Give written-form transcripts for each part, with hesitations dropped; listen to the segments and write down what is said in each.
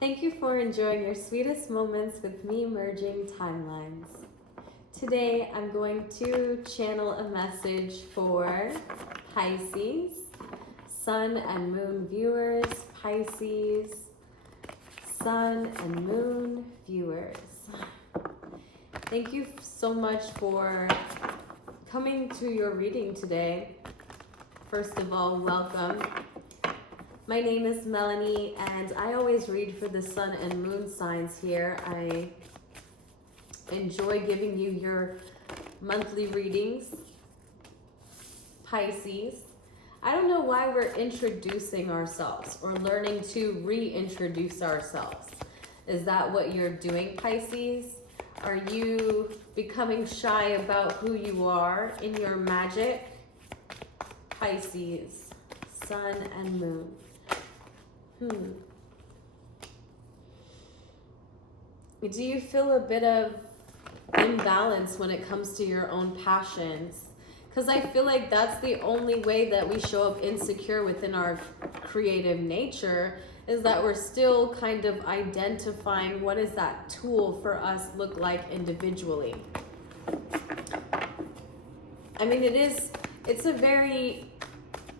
Thank you for enjoying your sweetest moments with me merging timelines. Today I'm going to channel a message for Pisces, Sun and Moon viewers, Pisces, Sun and Moon viewers. Thank you so much for coming to your reading today. First of all, welcome. My name is Melanie, and I always read for the sun and moon signs here. I enjoy giving you your monthly readings. Pisces. I don't know why we're introducing ourselves or learning to reintroduce ourselves. Is that what you're doing, Pisces? Are you becoming shy about who you are in your magic? Pisces, sun and moon. Do you feel a bit of imbalance when it comes to your own passions? Because I feel like that's the only way that we show up insecure within our creative nature, is that we're still kind of identifying what does that tool for us look like individually. I mean, it's a very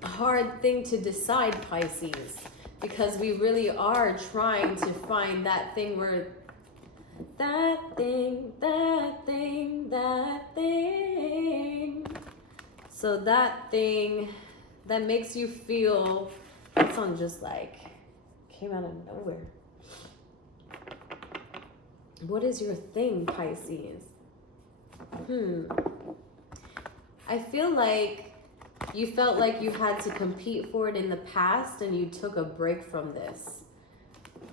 hard thing to decide, Pisces, because we really are trying to find that thing where that thing. So that thing that makes you feel, that song just like came out of nowhere. What is your thing, Pisces? I feel like you felt like you had to compete for it in the past and you took a break from this,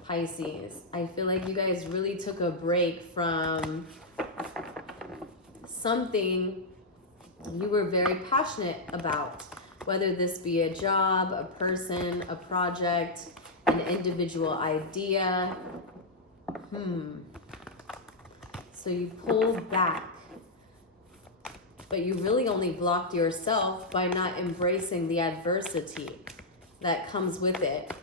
Pisces. I feel like you guys really took a break from something you were very passionate about, whether this be a job, a person, a project, an individual idea. So you pulled back, but you really only blocked yourself by not embracing the adversity that comes with it.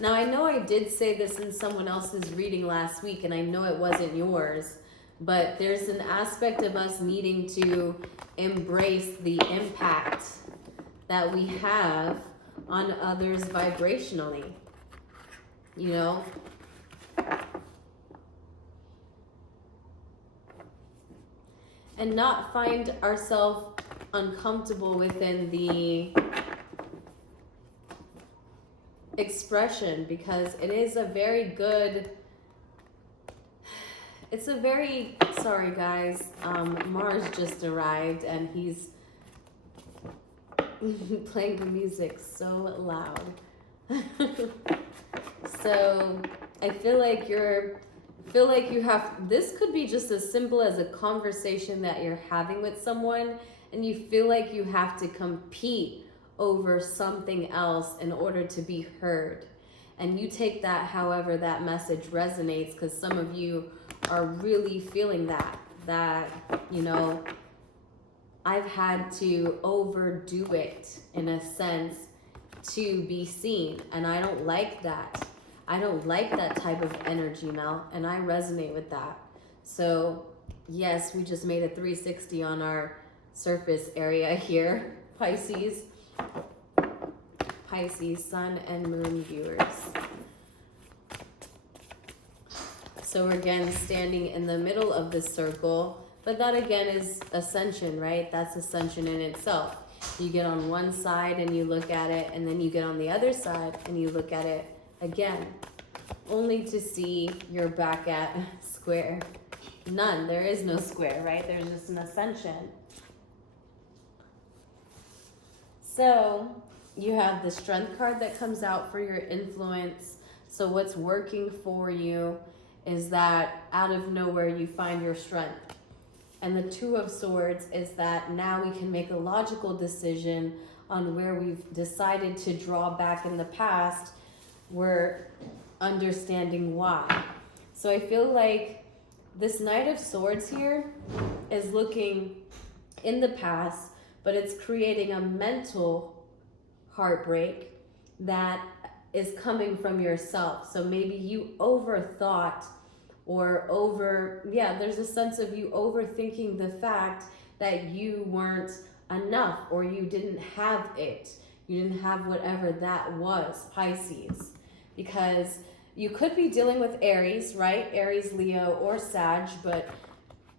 Now, I know I did say this in someone else's reading last week, and I know it wasn't yours, but there's an aspect of us needing to embrace the impact that we have on others vibrationally, you know? And not find ourselves uncomfortable within the expression, because it is a very good, sorry guys, Mars just arrived and he's playing the music so loud. So I feel like you have, this could be just as simple as a conversation that you're having with someone and you feel like you have to compete over something else in order to be heard. And you take that however that message resonates, because some of you are really feeling that, you know, I've had to overdo it in a sense to be seen, and I don't like that. I don't like that type of energy, Mel, and I resonate with that. So yes, we just made a 360 on our surface area here, Pisces. Pisces, sun and moon viewers. So we're again standing in the middle of this circle, but that again is ascension, right? That's ascension in itself. You get on one side and you look at it, and then you get on the other side and you look at it again, only to see you're back at square. None. There is no square, right? There's just an ascension. So you have the strength card that comes out for your influence. So what's working for you is that out of nowhere you find your strength. And the Two of Swords is that now we can make a logical decision on where we've decided to draw back in the past. We're understanding why. So I feel like this Knight of Swords here is looking in the past, but it's creating a mental heartbreak that is coming from yourself. So maybe you overthought or there's a sense of you overthinking the fact that you weren't enough or you didn't have it. You didn't have whatever that was, Pisces. Because you could be dealing with Aries, right? Aries, Leo, or Sag, but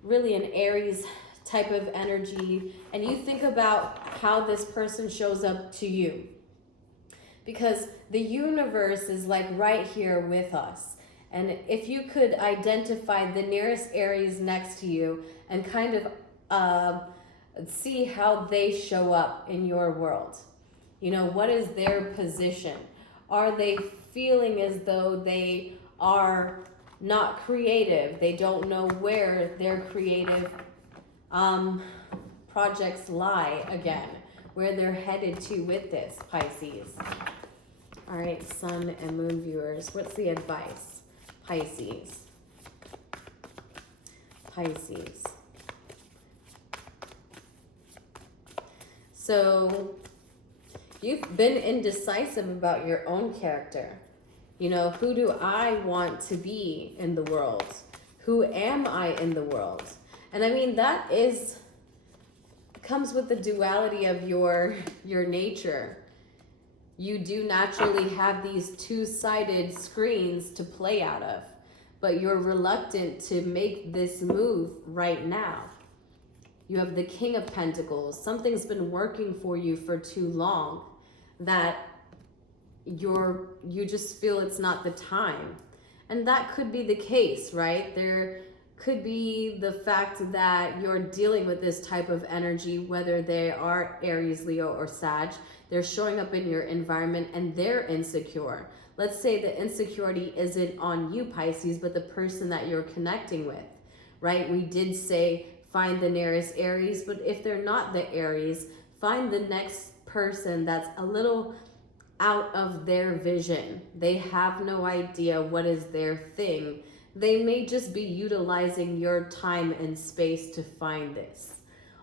really an Aries type of energy. And you think about how this person shows up to you. Because the universe is like right here with us. And if you could identify the nearest Aries next to you and kind of see how they show up in your world. You know, what is their position? Are they feeling as though they are not creative? They don't know where their creative projects lie again, where they're headed to with this, Pisces. All right, sun and moon viewers, what's the advice? Pisces. Pisces. So you've been indecisive about your own character. You know, who do I want to be in the world? Who am I in the world? And I mean, that comes with the duality of your nature. You do naturally have these two-sided screens to play out of, but you're reluctant to make this move right now. You have the King of Pentacles. Something's been working for you for too long that you just feel it's not the time. And that could be the case, right? There could be the fact that you're dealing with this type of energy, whether they are Aries, Leo, or Sag. They're showing up in your environment and they're insecure. Let's say the insecurity isn't on you, Pisces, but the person that you're connecting with, right? We did say find the nearest Aries, but if they're not the Aries, find the next person that's a little out of their vision. They have no idea what is their thing. They may just be utilizing your time and space to find this.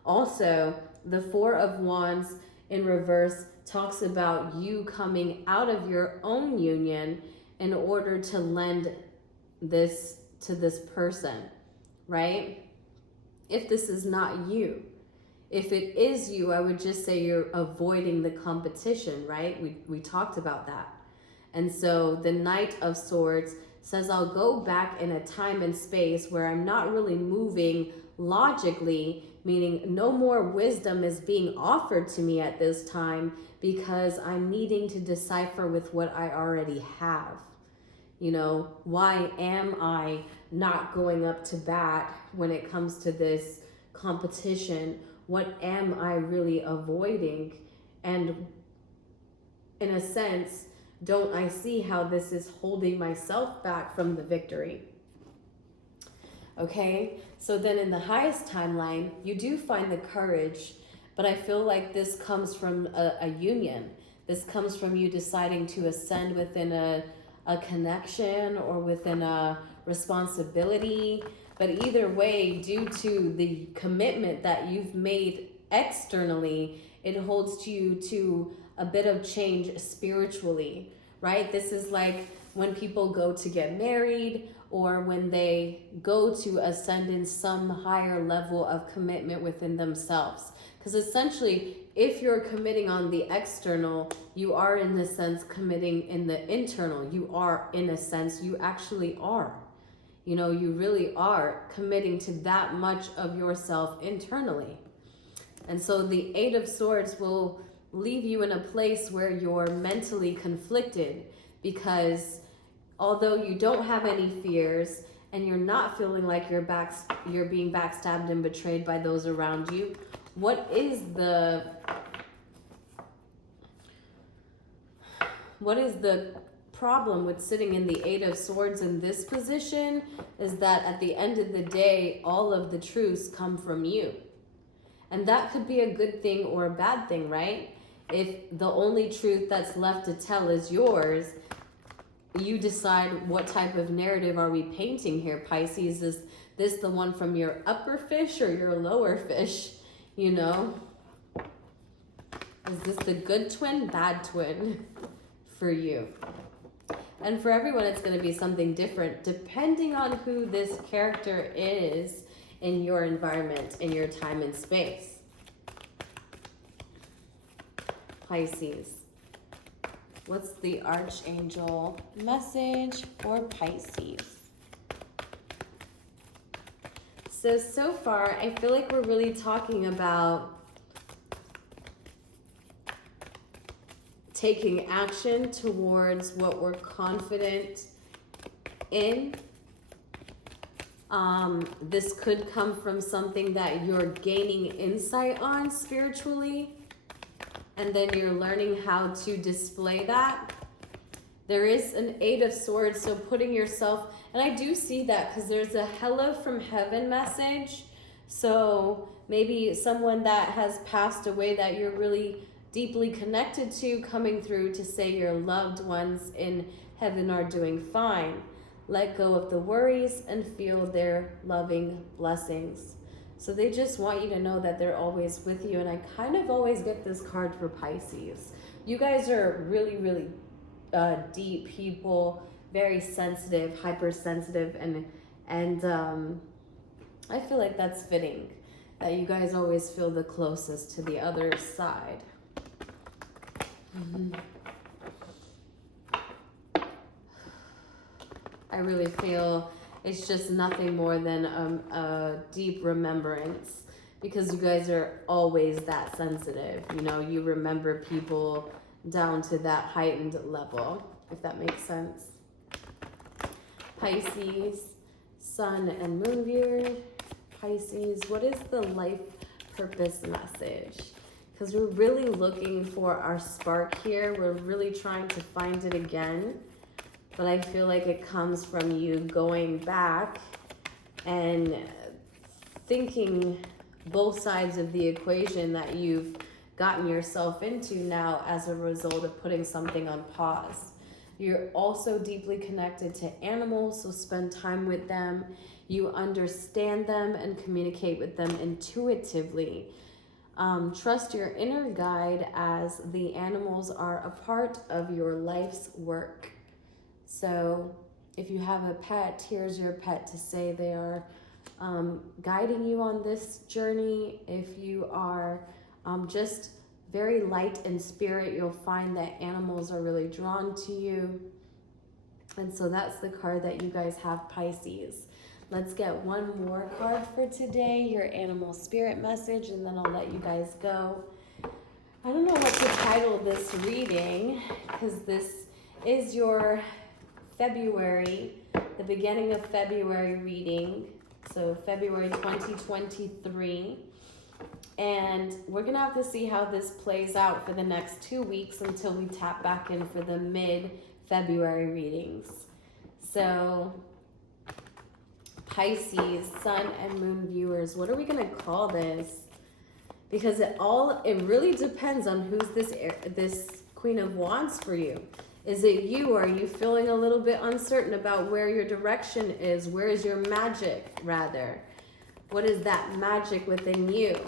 Also, the Four of Wands in reverse talks about you coming out of your own union in order to lend this to this person, right? If this is not you. If it is you, I would just say you're avoiding the competition, right? We talked about that. And so the Knight of Swords says, I'll go back in a time and space where I'm not really moving logically, meaning no more wisdom is being offered to me at this time because I'm needing to decipher with what I already have. You know, why am I not going up to bat when it comes to this competition? What am I really avoiding? And in a sense, don't I see how this is holding myself back from the victory? Okay, so then in the highest timeline, you do find the courage, but I feel like this comes from a union. This comes from you deciding to ascend within a connection or within a responsibility. But either way, due to the commitment that you've made externally, it holds you to a bit of change spiritually, right? This is like when people go to get married or when they go to ascend in some higher level of commitment within themselves. Because essentially, if you're committing on the external, you are in a sense committing in the internal. You are, in a sense, you actually are. You know, you really are committing to that much of yourself internally. And so the Eight of Swords will leave you in a place where you're mentally conflicted, because although you don't have any fears and you're not feeling like you're being backstabbed and betrayed by those around you, what is the problem with sitting in the Eight of Swords in this position is that at the end of the day, all of the truths come from you. And that could be a good thing or a bad thing, right? If the only truth that's left to tell is yours, you decide what type of narrative are we painting here, Pisces. Is this the one from your upper fish or your lower fish? You know? Is this the good twin, bad twin for you? And for everyone, it's going to be something different depending on who this character is in your environment, in your time and space. Pisces. What's the Archangel message for Pisces? So far, I feel like we're really talking about taking action towards what we're confident in. This could come from something that you're gaining insight on spiritually, and then you're learning how to display that. There is an 8 of Swords, so putting yourself, and I do see that because there's a hello from heaven message. So maybe someone that has passed away that you're really deeply connected to coming through to say your loved ones in heaven are doing fine. Let go of the worries and feel their loving blessings. So they just want you to know that they're always with you. And I kind of always get this card for Pisces. You guys are really, really deep people, very sensitive, hypersensitive, and I feel like that's fitting, that you guys always feel the closest to the other side. I really feel it's just nothing more than a deep remembrance, because you guys are always that sensitive. You know, you remember people down to that heightened level, if that makes sense. Pisces, Sun and Moon viewers. Pisces, what is the life purpose message? Because we're really looking for our spark here. We're really trying to find it again. But I feel like it comes from you going back and thinking both sides of the equation that you've gotten yourself into now as a result of putting something on pause. You're also deeply connected to animals, so spend time with them. You understand them and communicate with them intuitively. Trust your inner guide, as the animals are a part of your life's work. So if you have a pet, here's your pet to say they are guiding you on this journey. If you are just very light in spirit, you'll find that animals are really drawn to you. And so that's the card that you guys have, Pisces. Let's get one more card for today, your animal spirit message, and then I'll let you guys go. I don't know what to title this reading, because this is your February, the beginning of February reading. So February 2023. And we're going to have to see how this plays out for the next 2 weeks until we tap back in for the mid-February readings. So Pisces, Sun and Moon viewers, what are we going to call this? Because it really depends on who's this Queen of Wands for you. Is it you? Are you feeling a little bit uncertain about where your direction is? Where is your magic, rather? What is that magic within you?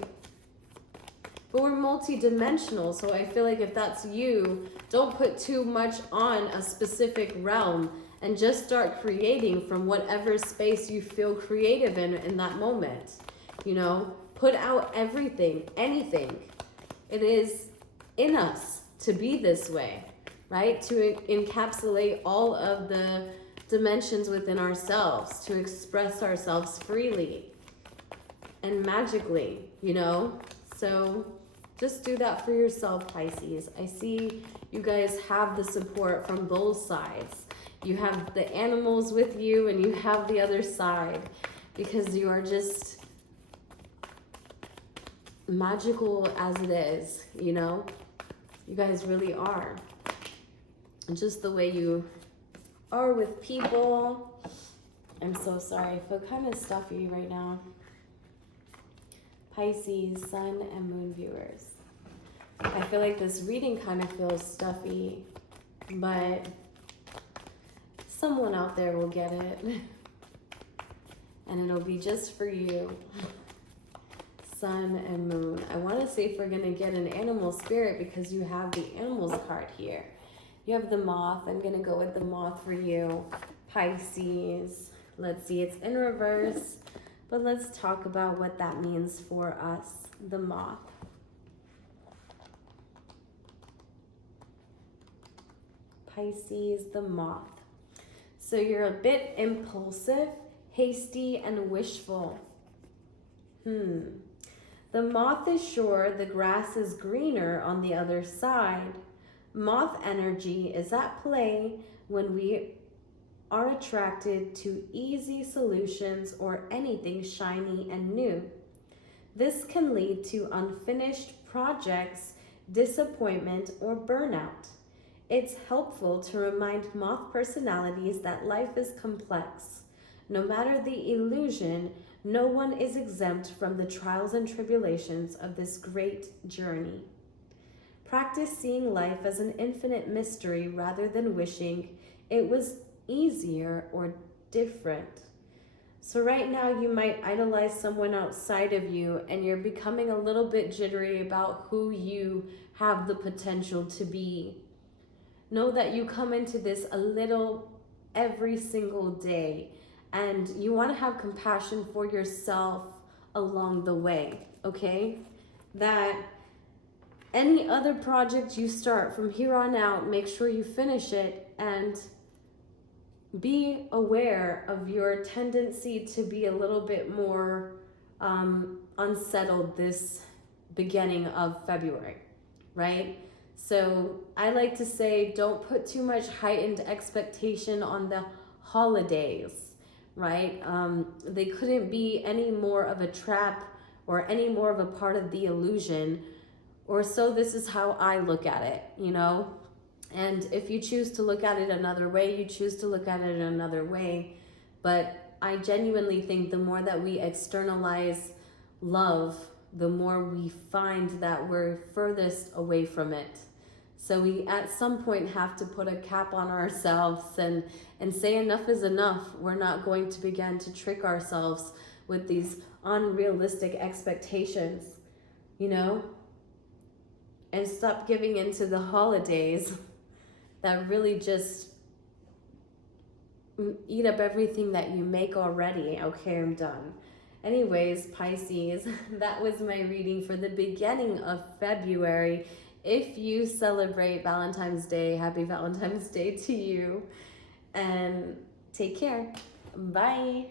But we're multi-dimensional, so I feel like if that's you, don't put too much on a specific realm and just start creating from whatever space you feel creative in that moment. You know, put out everything, anything. It is in us to be this way, right? To encapsulate all of the dimensions within ourselves, to express ourselves freely and magically, you know? So just do that for yourself, Pisces. I see you guys have the support from both sides. You have the animals with you and you have the other side, because you are just magical as it is, you know? You guys really are. And just the way you are with people. I'm so sorry. I feel kind of stuffy right now. Pisces, Sun and Moon viewers. I feel like this reading kind of feels stuffy, but someone out there will get it. And it'll be just for you. Sun and Moon. I want to see if we're going to get an animal spirit, because you have the animals card here. You have the moth. I'm going to go with the moth for you. Pisces. Let's see, it's in reverse, but let's talk about what that means for us. The moth. Pisces, the moth. So you're a bit impulsive, hasty, and wishful. The moth is sure the grass is greener on the other side. Moth energy is at play when we are attracted to easy solutions or anything shiny and new. This can lead to unfinished projects, disappointment, or burnout. It's helpful to remind moth personalities that life is complex. No matter the illusion, no one is exempt from the trials and tribulations of this great journey. Practice seeing life as an infinite mystery rather than wishing it was easier or different. So right now you might idolize someone outside of you and you're becoming a little bit jittery about who you have the potential to be. Know that you come into this a little every single day, and you want to have compassion for yourself along the way, okay? That any other project you start from here on out, make sure you finish it, and be aware of your tendency to be a little bit more unsettled this beginning of February, right? So I like to say, don't put too much heightened expectation on the holidays, right? They couldn't be any more of a trap or any more of a part of the illusion, or so this is how I look at it, you know? And if you choose to look at it another way, you choose to look at it another way. But I genuinely think the more that we externalize love, the more we find that we're furthest away from it. So we at some point have to put a cap on ourselves and say enough is enough. We're not going to begin to trick ourselves with these unrealistic expectations, you know? And stop giving into the holidays that really just eat up everything that you make already. Okay, I'm done. Anyways, Pisces, that was my reading for the beginning of February. If you celebrate Valentine's Day, happy Valentine's Day to you. And take care. Bye.